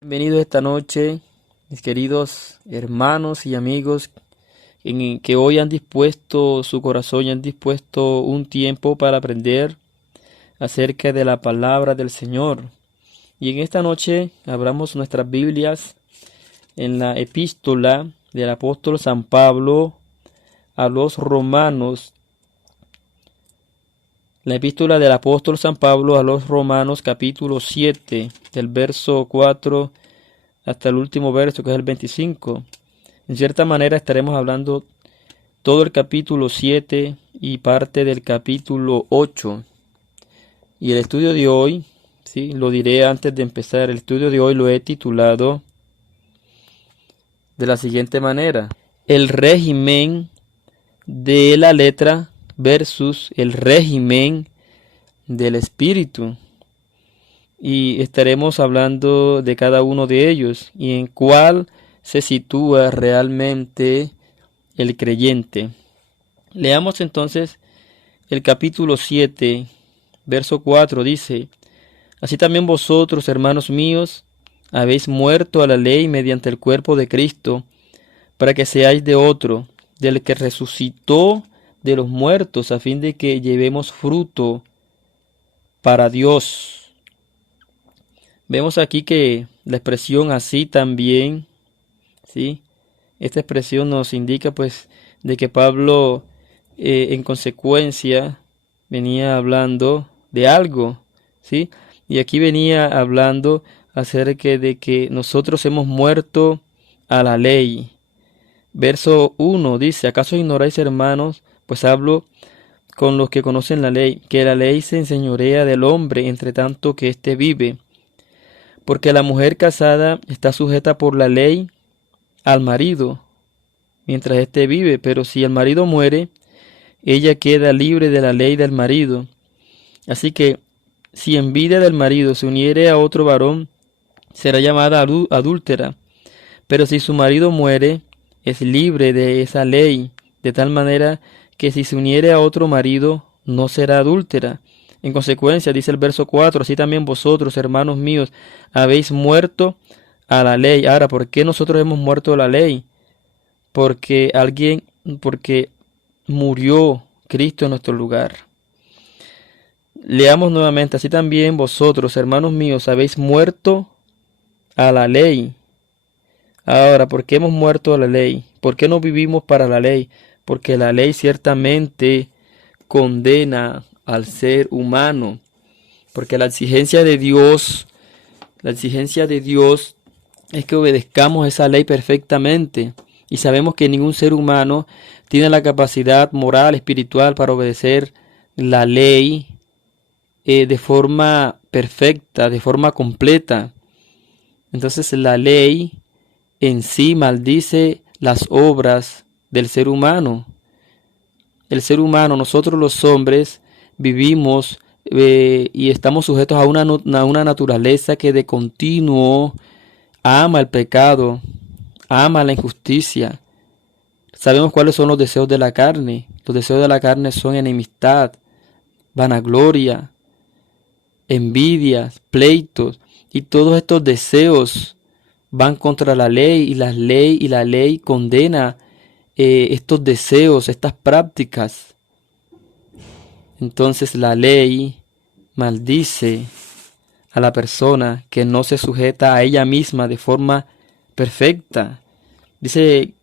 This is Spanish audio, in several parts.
Bienvenidos esta noche, mis queridos hermanos y amigos, que hoy han dispuesto su corazón y han dispuesto un tiempo para aprender acerca de la palabra del Señor. Y en esta noche abramos nuestras Biblias en la epístola del apóstol San Pablo a los romanos. La epístola del apóstol San Pablo a los romanos, capítulo 7, del verso 4 hasta el último verso, que es el 25. En cierta manera estaremos hablando todo el capítulo 7 y parte del capítulo 8. Y el estudio de hoy, ¿sí? Lo diré antes de empezar, el estudio de hoy lo he titulado de la siguiente manera: el régimen de la letra versus el régimen del espíritu. Y estaremos hablando de cada uno de ellos y en cuál se sitúa realmente el creyente. Leamos entonces el capítulo 7, verso 4, dice: Así también vosotros, hermanos míos, habéis muerto a la ley mediante el cuerpo de Cristo, para que seáis de otro, del que resucitó de los muertos, a fin de que llevemos fruto para Dios. Vemos aquí que la expresión así también, ¿sí? Esta expresión nos indica pues de que Pablo en consecuencia venía hablando de algo, ¿sí? Y aquí venía hablando acerca de que nosotros hemos muerto a la ley. Verso 1 dice: ¿Acaso ignoráis, hermanos? Pues hablo con los que conocen la ley, que la ley se enseñorea del hombre entre tanto que éste vive. Porque la mujer casada está sujeta por la ley al marido, mientras éste vive, pero si el marido muere, ella queda libre de la ley del marido. Así que, si en vida del marido se uniere a otro varón, será llamada adúltera. Pero si su marido muere, es libre de esa ley, de tal manera que si se uniere a otro marido, no será adúltera. En consecuencia, dice el verso 4, así también vosotros, hermanos míos, habéis muerto a la ley. Ahora, ¿por qué nosotros hemos muerto a la ley? Porque murió Cristo en nuestro lugar. Leamos nuevamente: así también vosotros, hermanos míos, habéis muerto a la ley. Ahora, ¿por qué hemos muerto a la ley? ¿Por qué no vivimos para la ley? Porque la ley ciertamente condena al ser humano. Porque la exigencia de Dios es que obedezcamos esa ley perfectamente. Y sabemos que ningún ser humano tiene la capacidad moral, espiritual para obedecer la ley de forma perfecta, de forma completa. Entonces la ley en sí maldice las obras del ser humano. El ser humano, nosotros los hombres, vivimos y estamos sujetos a una naturaleza que de continuo ama el pecado, ama la injusticia. Sabemos cuáles son los deseos de la carne. Los deseos de la carne son enemistad, vanagloria, envidias, pleitos, y todos estos deseos van contra la ley, y la ley condena estos deseos, estas prácticas. Entonces la ley maldice a la persona que no se sujeta a ella misma de forma perfecta. Dice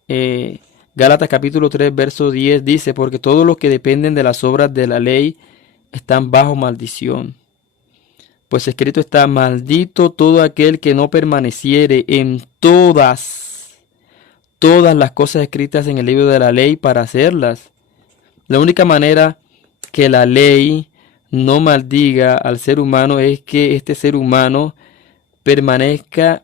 Gálatas capítulo 3, verso 10, dice: porque todos los que dependen de las obras de la ley están bajo maldición. Pues escrito está: maldito todo aquel que no permaneciere en todas las cosas escritas en el libro de la ley para hacerlas. La única manera que la ley no maldiga al ser humano es que este ser humano permanezca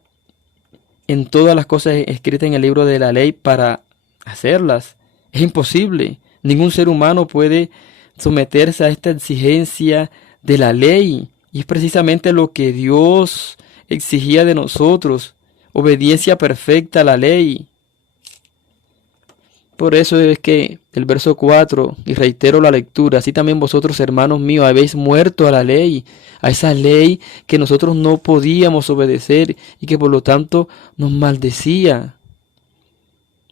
en todas las cosas escritas en el libro de la ley para hacerlas. Es imposible. Ningún ser humano puede someterse a esta exigencia de la ley. Y es precisamente lo que Dios exigía de nosotros: obediencia perfecta a la ley. Por eso es que el verso 4, y reitero la lectura, así también vosotros, hermanos míos, habéis muerto a la ley, a esa ley que nosotros no podíamos obedecer y que por lo tanto nos maldecía.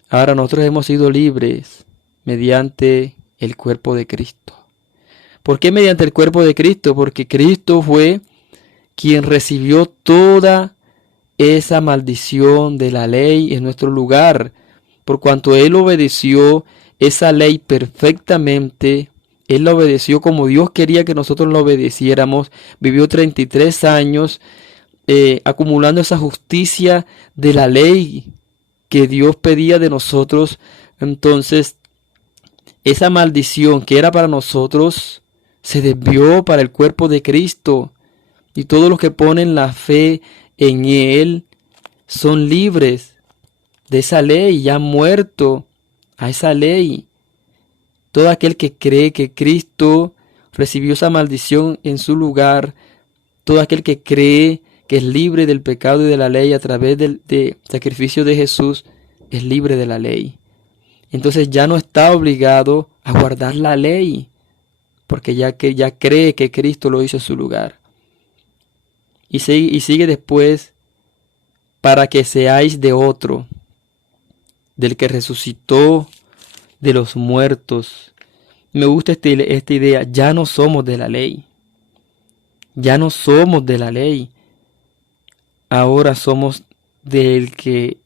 Ahora nosotros hemos sido libres mediante el cuerpo de Cristo. ¿Por qué mediante el cuerpo de Cristo? Porque Cristo fue quien recibió toda esa maldición de la ley en nuestro lugar. Por cuanto Él obedeció esa ley perfectamente, Él la obedeció como Dios quería que nosotros la obedeciéramos. Vivió 33 años acumulando esa justicia de la ley que Dios pedía de nosotros. Entonces, esa maldición que era para nosotros se desvió para el cuerpo de Cristo. Y todos los que ponen la fe en Él son libres de esa ley, ya han muerto a esa ley. Todo aquel que cree que Cristo recibió esa maldición en su lugar, todo aquel que cree que es libre del pecado y de la ley a través del sacrificio de Jesús, es libre de la ley. Entonces ya no está obligado a guardar la ley, porque ya cree que Cristo lo hizo en su lugar. Y sigue después, para que seáis de otro, del que resucitó de los muertos. Me gusta esta idea, ya no somos de la ley. Ya no somos de la ley. Ahora somos del que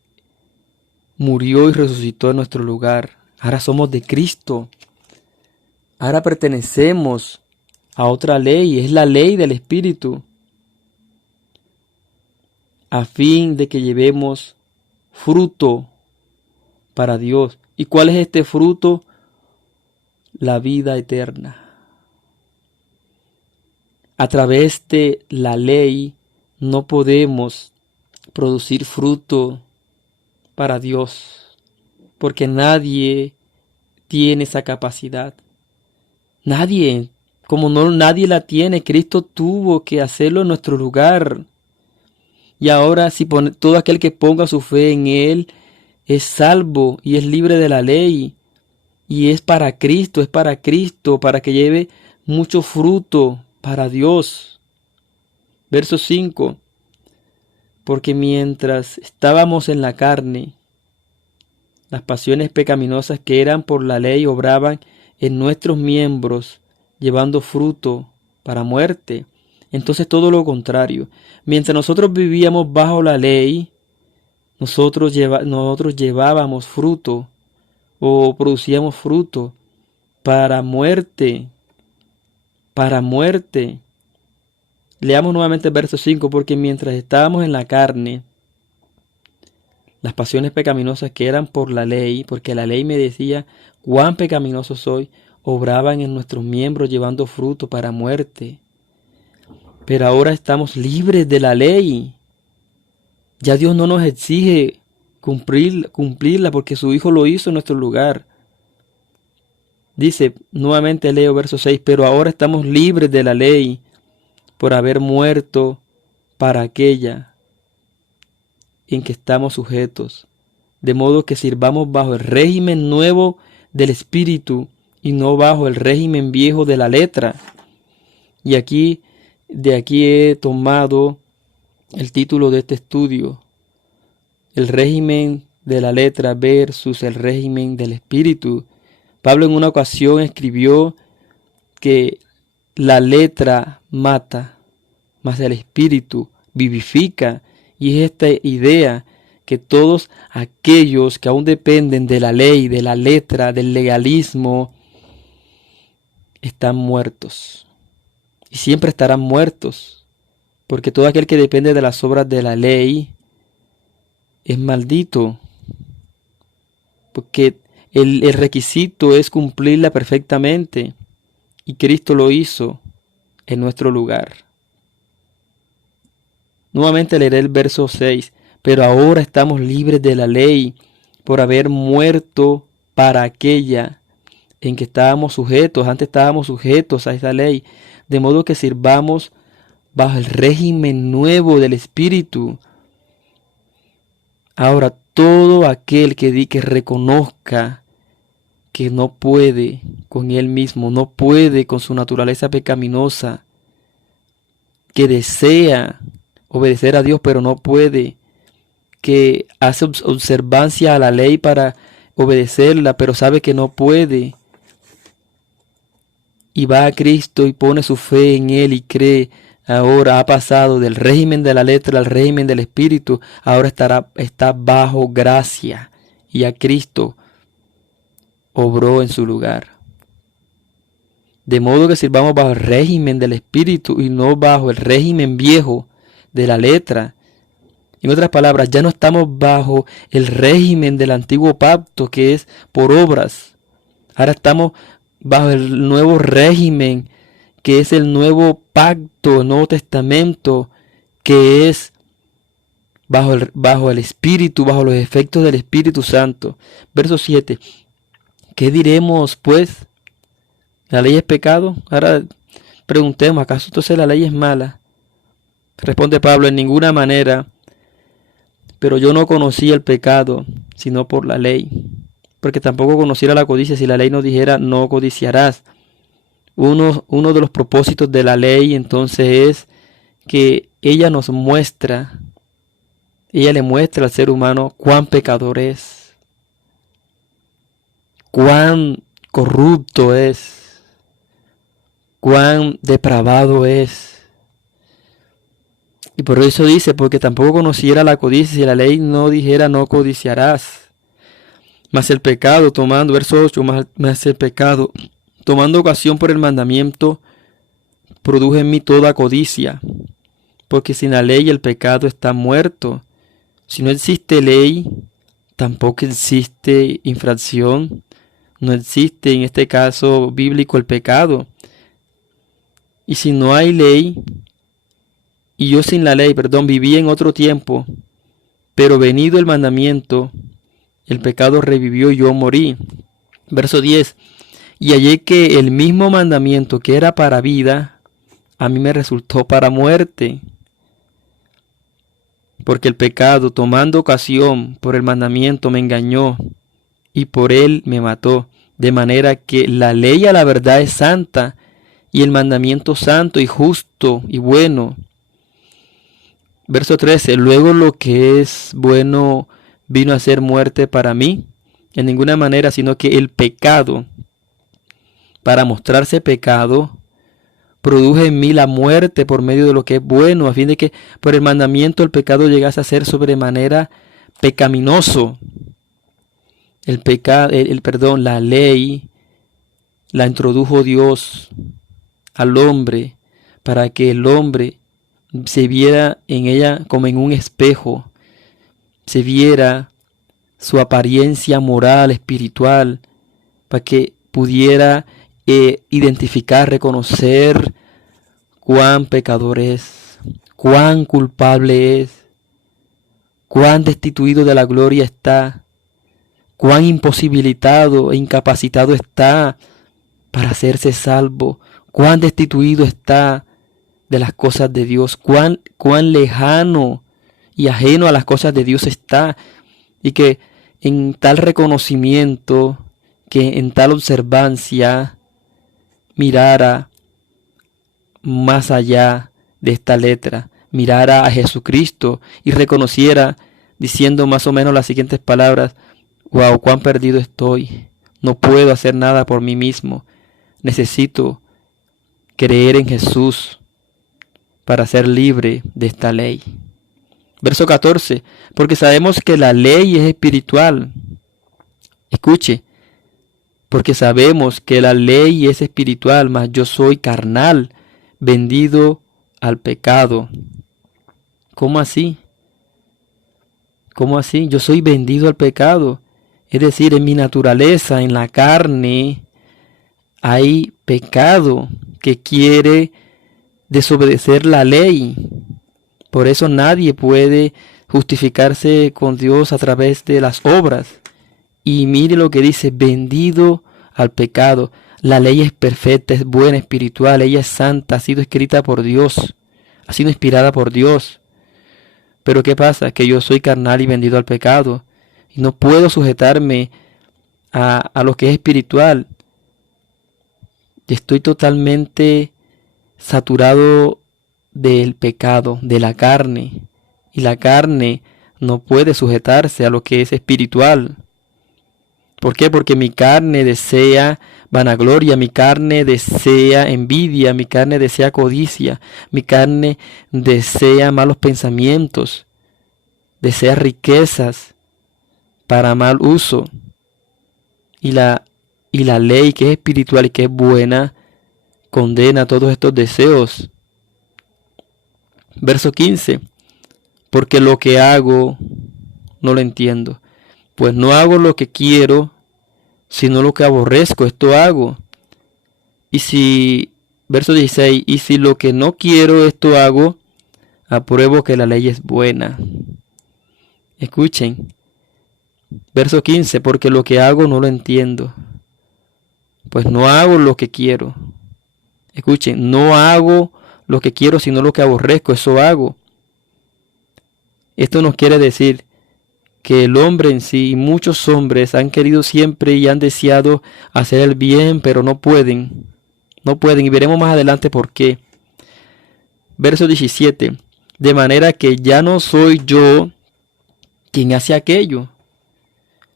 murió y resucitó en nuestro lugar. Ahora somos de Cristo. Ahora pertenecemos a otra ley, es la ley del Espíritu, a fin de que llevemos fruto para Dios. ¿Y cuál es este fruto? La vida eterna. A través de la ley no podemos producir fruto para Dios, porque nadie tiene esa capacidad. Nadie, nadie la tiene, Cristo tuvo que hacerlo en nuestro lugar. Y ahora todo aquel que ponga su fe en Él es salvo y es libre de la ley. Y es para Cristo, para que lleve mucho fruto para Dios. Verso 5. Porque mientras estábamos en la carne, las pasiones pecaminosas que eran por la ley obraban en nuestros miembros, llevando fruto para muerte. Entonces todo lo contrario. Mientras nosotros vivíamos bajo la ley, nosotros llevábamos fruto o producíamos fruto para muerte. Para muerte. Leamos nuevamente el verso 5. Porque mientras estábamos en la carne, las pasiones pecaminosas que eran por la ley, porque la ley me decía cuán pecaminoso soy, obraban en nuestros miembros llevando fruto para muerte. Pero ahora estamos libres de la ley. Ya Dios no nos exige cumplirla porque su Hijo lo hizo en nuestro lugar. Dice, nuevamente leo verso 6, pero ahora estamos libres de la ley por haber muerto para aquella en que estamos sujetos. De modo que sirvamos bajo el régimen nuevo del Espíritu y no bajo el régimen viejo de la letra. Y de aquí he tomado el título de este estudio, el régimen de la letra versus el régimen del Espíritu. Pablo en una ocasión escribió que la letra mata, mas el Espíritu vivifica. Y es esta idea que todos aquellos que aún dependen de la ley, de la letra, del legalismo, están muertos. Y siempre estarán muertos. Porque todo aquel que depende de las obras de la ley es maldito. Porque el requisito es cumplirla perfectamente. Y Cristo lo hizo en nuestro lugar. Nuevamente leeré el verso 6. Pero ahora estamos libres de la ley por haber muerto para aquella en que estábamos sujetos. Antes estábamos sujetos a esa ley. De modo que sirvamos bajo el régimen nuevo del Espíritu. Ahora todo aquel que reconozca que no puede con él mismo, no puede con su naturaleza pecaminosa, que desea obedecer a Dios, pero no puede, que hace observancia a la ley para obedecerla, pero sabe que no puede, y va a Cristo y pone su fe en Él y cree. Ahora ha pasado del régimen de la letra al régimen del Espíritu, ahora está bajo gracia, y a Cristo obró en su lugar. De modo que sirvamos bajo el régimen del Espíritu y no bajo el régimen viejo de la letra. En otras palabras, ya no estamos bajo el régimen del antiguo pacto, que es por obras. Ahora estamos bajo el nuevo régimen, que es el nuevo pacto, el Nuevo Testamento, que es bajo el Espíritu, bajo los efectos del Espíritu Santo. Verso 7. ¿Qué diremos, pues? ¿La ley es pecado? Ahora preguntemos, ¿acaso entonces la ley es mala? Responde Pablo, en ninguna manera. Pero yo no conocía el pecado, sino por la ley. Porque tampoco conociera la codicia si la ley nos dijera, no codiciarás. Uno de los propósitos de la ley entonces es que ella le muestra al ser humano cuán pecador es, cuán corrupto es, cuán depravado es. Y por eso dice, porque tampoco conociera la codicia si la ley no dijera no codiciarás. Mas el pecado, verso 8, mas el pecado, tomando ocasión por el mandamiento, produjo en mí toda codicia. Porque sin la ley el pecado está muerto. Si no existe ley, tampoco existe infracción. No existe en este caso bíblico el pecado. Y si no hay ley, y yo sin la ley, viví en otro tiempo, pero venido el mandamiento, el pecado revivió y yo morí. Verso 10. Y hallé que el mismo mandamiento que era para vida, a mí me resultó para muerte. Porque el pecado, tomando ocasión por el mandamiento, me engañó y por él me mató. De manera que la ley a la verdad es santa y el mandamiento santo y justo y bueno. Verso 13. Luego lo que es bueno vino a ser muerte para mí, en ninguna manera, sino que el pecado, para mostrarse pecado, produjo en mí la muerte por medio de lo que es bueno, a fin de que por el mandamiento el pecado llegase a ser sobremanera pecaminoso. La ley la introdujo Dios al hombre para que el hombre se viera en ella como en un espejo, se viera su apariencia moral, espiritual, para que pudiera identificar, reconocer cuán pecador es, cuán culpable es, cuán destituido de la gloria está, cuán imposibilitado e incapacitado está para hacerse salvo, cuán destituido está de las cosas de Dios, cuán lejano y ajeno a las cosas de Dios está, y que en tal reconocimiento, que en tal observancia, mirara más allá de esta letra, mirara a Jesucristo y reconociera, diciendo más o menos las siguientes palabras: wow, cuán perdido estoy, no puedo hacer nada por mí mismo, necesito creer en Jesús para ser libre de esta ley. Verso 14, porque sabemos que la ley es espiritual. Escuche, porque sabemos que la ley es espiritual, mas yo soy carnal, vendido al pecado. ¿Cómo así? ¿Cómo así? Yo soy vendido al pecado. Es decir, en mi naturaleza, en la carne, hay pecado que quiere desobedecer la ley. Por eso nadie puede justificarse con Dios a través de las obras. Y mire lo que dice: vendido al pecado. La ley es perfecta, es buena, espiritual, ella es santa, ha sido escrita por Dios, ha sido inspirada por Dios. Pero ¿qué pasa? Que yo soy carnal y vendido al pecado. Y no puedo sujetarme a lo que es espiritual. Estoy totalmente saturado del pecado, de la carne. Y la carne no puede sujetarse a lo que es espiritual. ¿Por qué? Porque mi carne desea vanagloria, mi carne desea envidia, mi carne desea codicia, mi carne desea malos pensamientos, desea riquezas para mal uso. Y la ley que es espiritual y que es buena condena todos estos deseos. Verso 15. Porque lo que hago no lo entiendo. Pues no hago lo que quiero, sino lo que aborrezco, esto hago. Verso 16, y si lo que no quiero, esto hago, apruebo que la ley es buena. Escuchen. Verso 15, porque lo que hago no lo entiendo. Pues no hago lo que quiero. Escuchen, no hago lo que quiero, sino lo que aborrezco, eso hago. Esto nos quiere decir que el hombre en sí, y muchos hombres han querido siempre y han deseado hacer el bien, pero no pueden. No pueden, y veremos más adelante por qué. Verso 17. De manera que ya no soy yo quien hace aquello,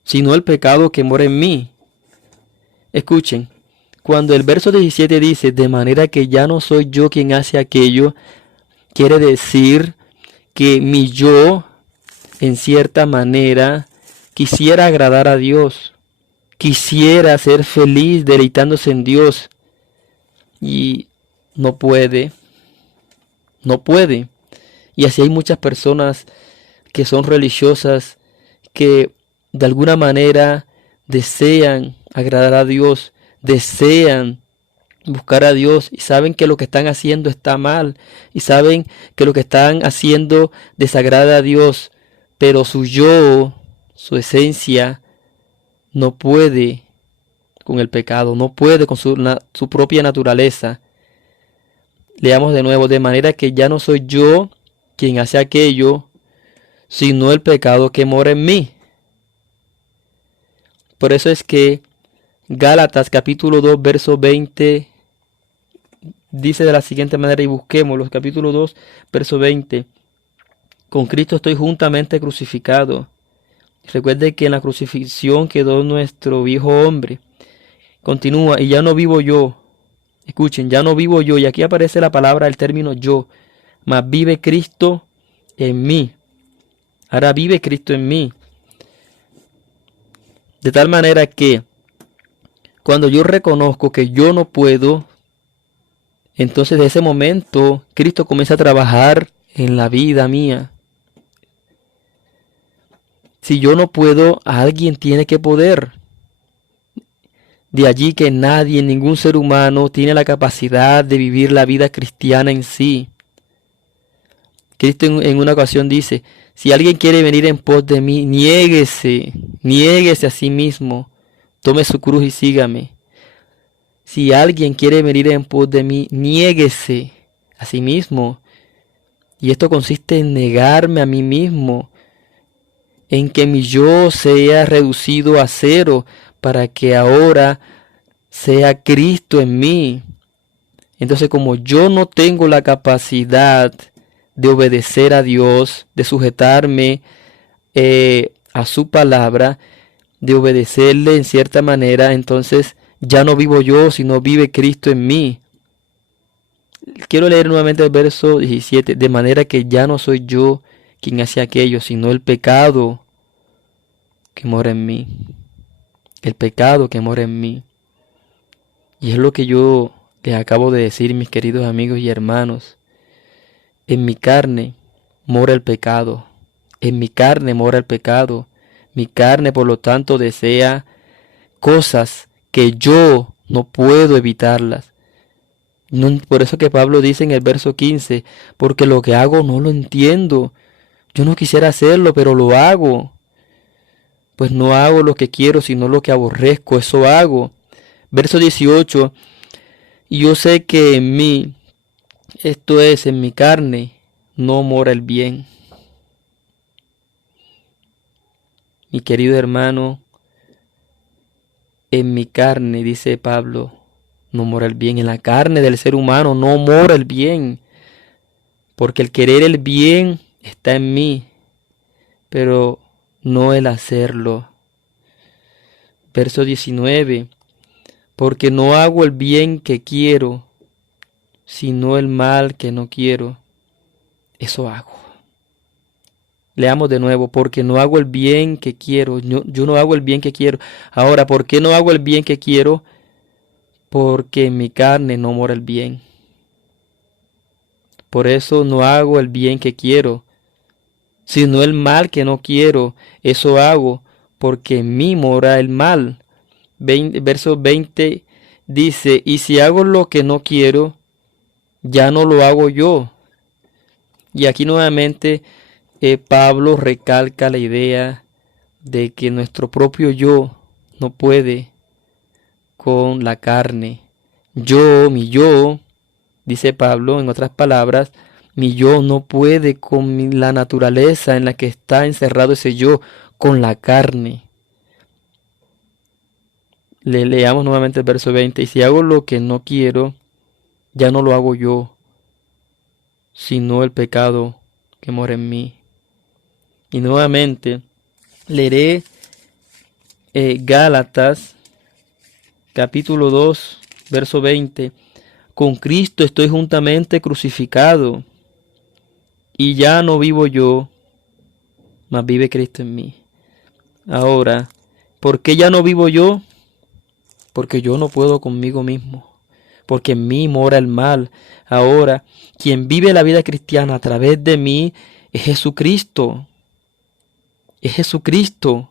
sino el pecado que mora en mí. Escuchen, cuando el verso 17 dice, de manera que ya no soy yo quien hace aquello, quiere decir que mi yo, en cierta manera, quisiera agradar a Dios, quisiera ser feliz deleitándose en Dios, y no puede, no puede. Y así hay muchas personas que son religiosas, que de alguna manera desean agradar a Dios, desean buscar a Dios y saben que lo que están haciendo está mal y saben que lo que están haciendo desagrada a Dios, pero su yo, su esencia, no puede con el pecado, no puede con su propia naturaleza. Leamos de nuevo, de manera que ya no soy yo quien hace aquello, sino el pecado que mora en mí. Por eso es que Gálatas capítulo 2 verso 20 dice de la siguiente manera, y busquemos los capítulo 2 verso 20. Con Cristo estoy juntamente crucificado. Recuerde que en la crucifixión quedó nuestro viejo hombre. Continúa, y ya no vivo yo. Escuchen, ya no vivo yo. Y aquí aparece la palabra, el término yo. Mas vive Cristo en mí. Ahora vive Cristo en mí. De tal manera que cuando yo reconozco que yo no puedo, entonces de ese momento Cristo comienza a trabajar en la vida mía. Si yo no puedo, alguien tiene que poder. De allí que nadie, ningún ser humano tiene la capacidad de vivir la vida cristiana en sí. Cristo en una ocasión dice, si alguien quiere venir en pos de mí, niéguese a sí mismo, tome su cruz y sígame. Si alguien quiere venir en pos de mí, niéguese a sí mismo. Y esto consiste en negarme a mí mismo, en que mi yo sea reducido a cero, para que ahora sea Cristo en mí. Entonces, como yo no tengo la capacidad de obedecer a Dios, de sujetarme a su palabra, de obedecerle en cierta manera, entonces ya no vivo yo, sino vive Cristo en mí. Quiero leer nuevamente el verso 17, de manera que ya no soy yo quien hace aquello, sino el pecado que mora en mí. El pecado que mora en mí. Y es lo que yo les acabo de decir, mis queridos amigos y hermanos. En mi carne mora el pecado. En mi carne mora el pecado. Mi carne, por lo tanto, desea cosas que yo no puedo evitarlas. Por eso que Pablo dice en el verso 15, porque lo que hago no lo entiendo. Yo no quisiera hacerlo, pero lo hago. Pues no hago lo que quiero, sino lo que aborrezco, eso hago. Verso 18, y yo sé que en mí, esto es, en mi carne, no mora el bien. Mi querido hermano, en mi carne, dice Pablo, no mora el bien. En la carne del ser humano no mora el bien. Porque el querer el bien está en mí, pero no el hacerlo. Verso 19. Porque no hago el bien que quiero, sino el mal que no quiero. Eso hago. Leamos de nuevo, porque no hago el bien que quiero. Yo no hago el bien que quiero. Ahora, ¿por qué no hago el bien que quiero? Porque en mi carne no mora el bien. Por eso no hago el bien que quiero, sino el mal que no quiero. Eso hago, porque en mí mora el mal. Verso 20 dice, y si hago lo que no quiero, ya no lo hago yo. Y aquí nuevamente Pablo recalca la idea de que nuestro propio yo no puede con la carne. Mi yo, dice Pablo, en otras palabras, mi yo no puede con la naturaleza en la que está encerrado ese yo, con la carne. Leamos nuevamente el verso 20. Y si hago lo que no quiero, ya no lo hago yo, sino el pecado que mora en mí. Y nuevamente leeré Gálatas capítulo 2, verso 20. Con Cristo estoy juntamente crucificado, y ya no vivo yo, mas vive Cristo en mí. Ahora, ¿por qué ya no vivo yo? Porque yo no puedo conmigo mismo, porque en mí mora el mal. Ahora, quien vive la vida cristiana a través de mí es Jesucristo. Es Jesucristo.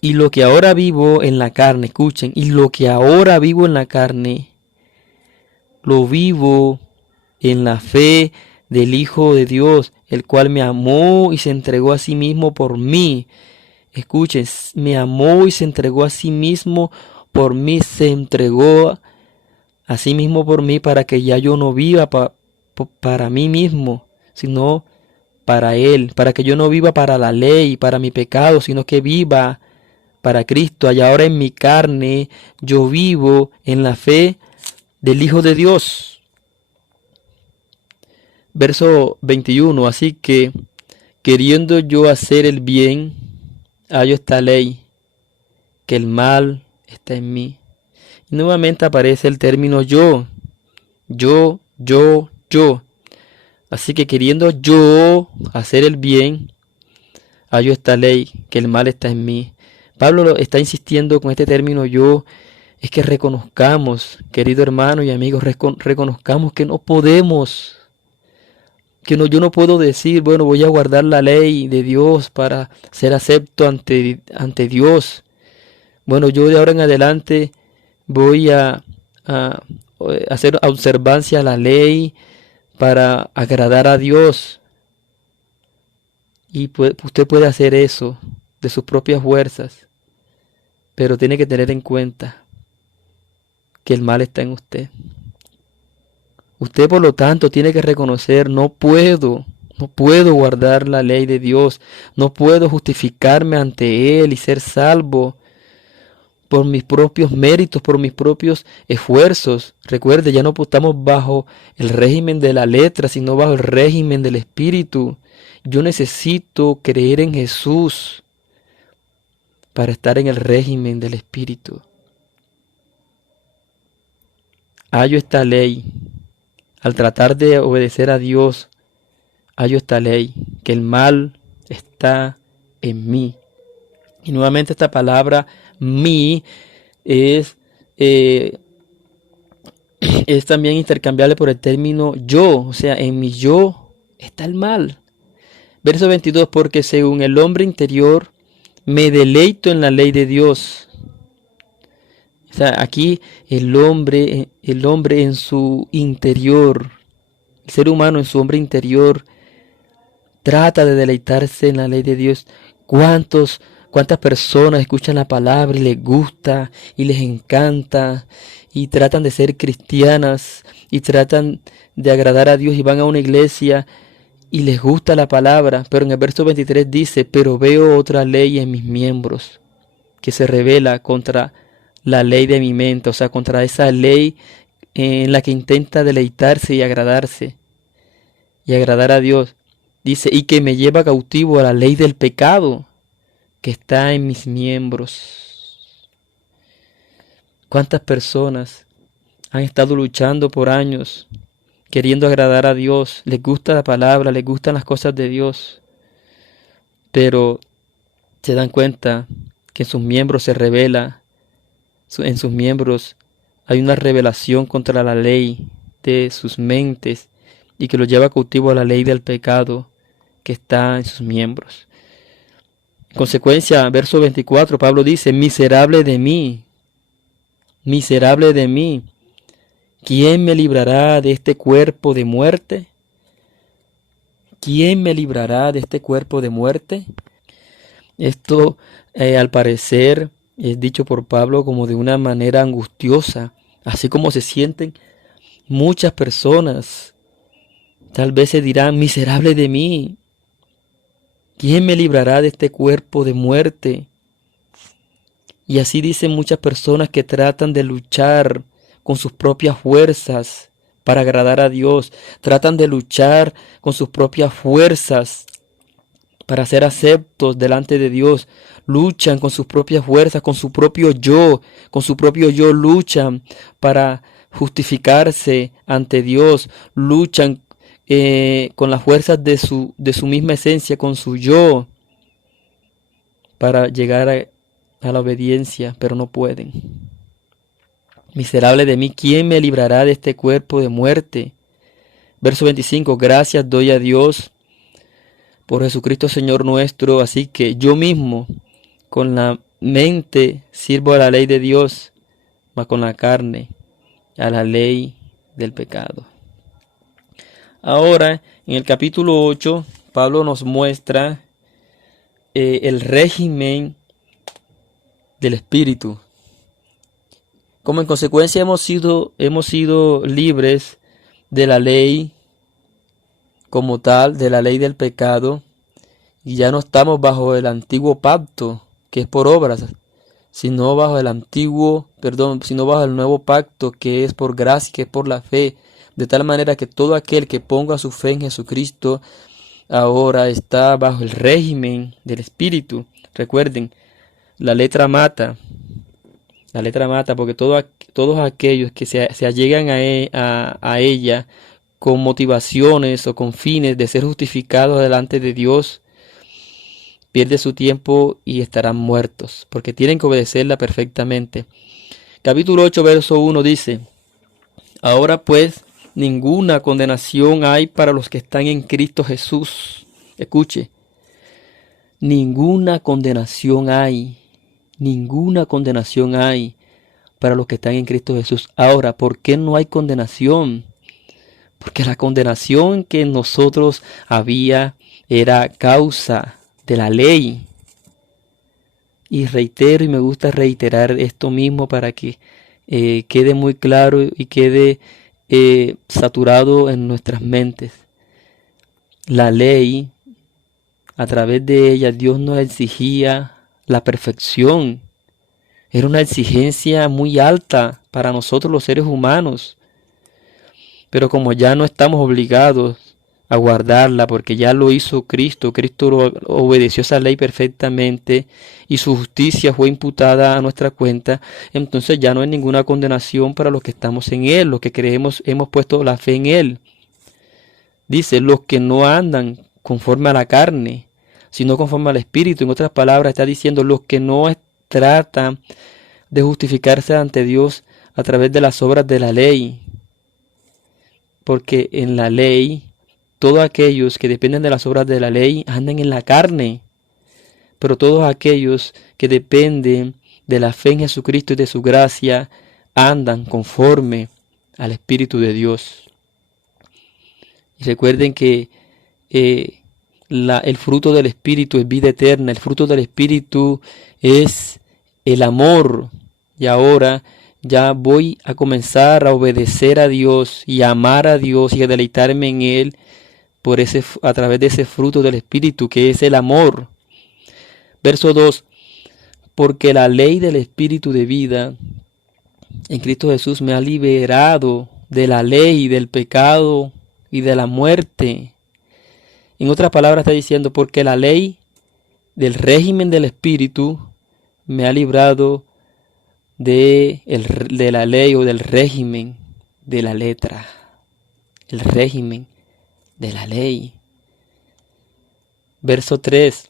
Y lo que ahora vivo en la carne, escuchen, y lo que ahora vivo en la carne, lo vivo en la fe del Hijo de Dios, el cual me amó y se entregó a sí mismo por mí. Escuchen, me amó y se entregó a sí mismo por mí, se entregó a sí mismo por mí para que ya yo no viva para mí mismo, sino para Él, para que yo no viva para la ley, para mi pecado, sino que viva para Cristo. Y ahora en mi carne yo vivo en la fe del Hijo de Dios. Verso 21. Así que, queriendo yo hacer el bien, hallo esta ley, que el mal está en mí. Y nuevamente aparece el término yo. Yo. Así que queriendo yo hacer el bien, hallo esta ley, que el mal está en mí. Pablo está insistiendo con este término yo, es que reconozcamos, querido hermano y amigos, reconozcamos que no podemos, yo no puedo decir, bueno, voy a guardar la ley de Dios para ser acepto ante Dios. Bueno, yo de ahora en adelante voy a hacer observancia a la ley para agradar a Dios. Y usted puede hacer eso de sus propias fuerzas, pero tiene que tener en cuenta que el mal está en usted. Usted, por lo tanto, tiene que reconocer, no puedo guardar la ley de Dios, no puedo justificarme ante Él y ser salvo por mis propios méritos, por mis propios esfuerzos. Recuerde, ya no estamos bajo el régimen de la letra, sino bajo el régimen del Espíritu. Yo necesito creer en Jesús para estar en el régimen del Espíritu. Hallo esta ley. Al tratar de obedecer a Dios, hallo esta ley, que el mal está en mí. Y nuevamente esta palabra mí es también intercambiable por el término yo, o sea, en mi yo está el mal. Verso 22, porque según el hombre interior me deleito en la ley de Dios. O sea, aquí el hombre en su interior, el ser humano en su hombre interior, trata de deleitarse en la ley de Dios. ¿Cuántas personas escuchan la palabra y les gusta y les encanta y tratan de ser cristianas y tratan de agradar a Dios y van a una iglesia y les gusta la palabra? Pero en el verso 23 dice, pero veo otra ley en mis miembros, que se rebela contra la ley de mi mente, o sea, contra esa ley en la que intenta deleitarse y agradarse y agradar a Dios. Dice, y que me lleva cautivo a la ley del pecado que está en mis miembros. ¿Cuántas personas han estado luchando por años, queriendo agradar a Dios? Les gusta la palabra, les gustan las cosas de Dios, pero se dan cuenta que en sus miembros se revela, en sus miembros hay una rebelación contra la ley de sus mentes y que los lleva cautivo a la ley del pecado que está en sus miembros. En consecuencia, verso 24, Pablo dice, miserable de mí, ¿quién me librará de este cuerpo de muerte? ¿Quién me librará de este cuerpo de muerte? Esto, al parecer, es dicho por Pablo como de una manera angustiosa, así como se sienten muchas personas. Tal vez se dirán, miserable de mí, ¿quién me librará de este cuerpo de muerte? Y así dicen muchas personas que tratan de luchar con sus propias fuerzas para agradar a Dios. Tratan de luchar con sus propias fuerzas para ser aceptos delante de Dios. Luchan con sus propias fuerzas, con su propio yo, luchan para justificarse ante Dios. Luchan con las fuerzas de su misma esencia, con su yo, para llegar a la obediencia, pero no pueden. Miserable de mí, ¿quién me librará de este cuerpo de muerte? Verso 25, gracias doy a Dios por Jesucristo Señor nuestro, así que yo mismo con la mente sirvo a la ley de Dios, mas con la carne a la ley del pecado. Ahora, en el capítulo 8, Pablo nos muestra el régimen del Espíritu. Como en consecuencia hemos sido libres de la ley como tal, de la ley del pecado, y ya no estamos bajo el antiguo pacto, que es por obras, sino bajo el nuevo pacto, que es por gracia, que es por la fe, de tal manera que todo aquel que ponga su fe en Jesucristo ahora está bajo el régimen del Espíritu. Recuerden, la letra mata porque todos aquellos que se allegan a ella con motivaciones o con fines de ser justificados delante de Dios, pierden su tiempo y estarán muertos, porque tienen que obedecerla perfectamente. Capítulo 8, verso 1 dice, ahora pues ninguna condenación hay para los que están en Cristo Jesús. Escuche, ninguna condenación hay para los que están en Cristo Jesús. Ahora, ¿por qué no hay condenación? Porque la condenación que en nosotros había era causa de la ley. Y reitero, y me gusta reiterar esto mismo para que quede muy claro y quede saturado en nuestras mentes. La ley, a través de ella, Dios nos exigía la perfección. Era una exigencia muy alta para nosotros los seres humanos. Pero como ya no estamos obligados a guardarla, porque ya lo hizo Cristo obedeció esa ley perfectamente y su justicia fue imputada a nuestra cuenta, entonces ya no hay ninguna condenación para los que estamos en Él, los que creemos, hemos puesto la fe en Él. Dice, los que no andan conforme a la carne, sino conforme al Espíritu. En otras palabras, está diciendo los que no tratan de justificarse ante Dios a través de las obras de la ley. Porque en la ley, todos aquellos que dependen de las obras de la ley andan en la carne. Pero todos aquellos que dependen de la fe en Jesucristo y de su gracia, andan conforme al Espíritu de Dios. Y recuerden que el fruto del Espíritu es vida eterna. El fruto del Espíritu es el amor. Y ahora ya voy a comenzar a obedecer a Dios y a amar a Dios y a deleitarme en Él a través de ese fruto del Espíritu que es el amor. Verso 2. porque la ley del Espíritu de vida en Cristo Jesús me ha liberado de la ley, del pecado y de la muerte. En otras palabras está diciendo, porque la ley del régimen del Espíritu me ha librado de la ley o del régimen de la letra. El régimen de la ley. Verso 3.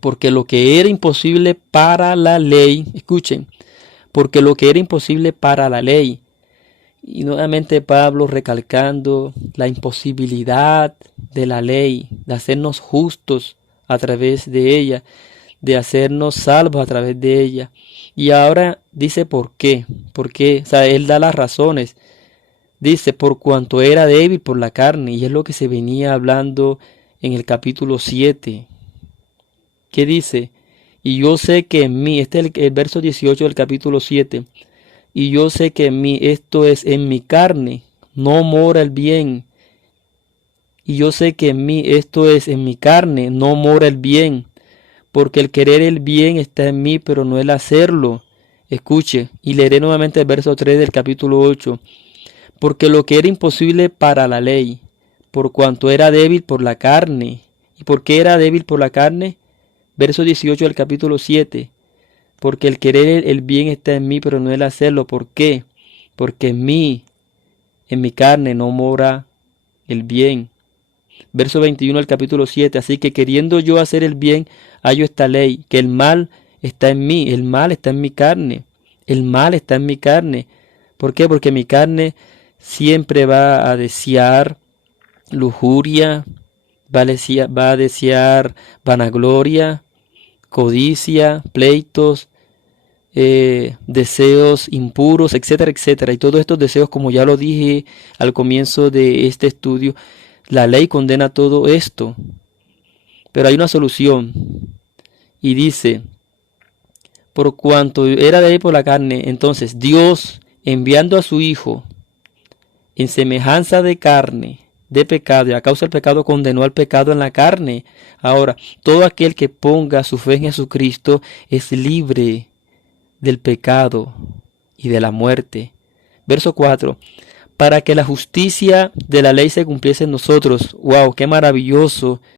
Porque lo que era imposible para la ley, escuchen, porque lo que era imposible para la ley. Y nuevamente Pablo recalcando la imposibilidad de la ley, de hacernos justos a través de ella, de hacernos salvos a través de ella. Y ahora dice por qué. ¿Por qué? O sea, él da las razones. Dice, por cuanto era débil por la carne. Y es lo que se venía hablando en el capítulo 7. ¿Qué dice? Y yo sé que en mí, este es el verso 18 del capítulo 7. Y yo sé que en mí, esto es, en mi carne, no mora el bien. Y yo sé que en mí, esto es, en mi carne, no mora el bien. Porque el querer el bien está en mí, pero no el hacerlo. Escuche, y leeré nuevamente el verso 3 del capítulo 8. Porque lo que era imposible para la ley, por cuanto era débil por la carne. ¿Y por qué era débil por la carne? Verso 18 del capítulo 7. Porque el querer el bien está en mí, pero no el hacerlo. ¿Por qué? Porque en mí, en mi carne, no mora el bien. Verso 21 del capítulo 7. Así que queriendo yo hacer el bien, hallo esta ley, que el mal está en mí, el mal está en mi carne. El mal está en mi carne. ¿Por qué? Porque mi carne siempre va a desear lujuria, va a desear vanagloria, codicia, pleitos, deseos impuros, etcétera, etcétera. Y todos estos deseos, como ya lo dije al comienzo de este estudio, la ley condena todo esto. Pero hay una solución. Y dice, por cuanto era débil por la carne, entonces Dios, enviando a su Hijo en semejanza de carne, de pecado, y a causa del pecado condenó al pecado en la carne. Ahora, todo aquel que ponga su fe en Jesucristo es libre del pecado y de la muerte. Verso 4. Para que la justicia de la ley se cumpliese en nosotros. ¡Wow! ¡Qué maravilloso!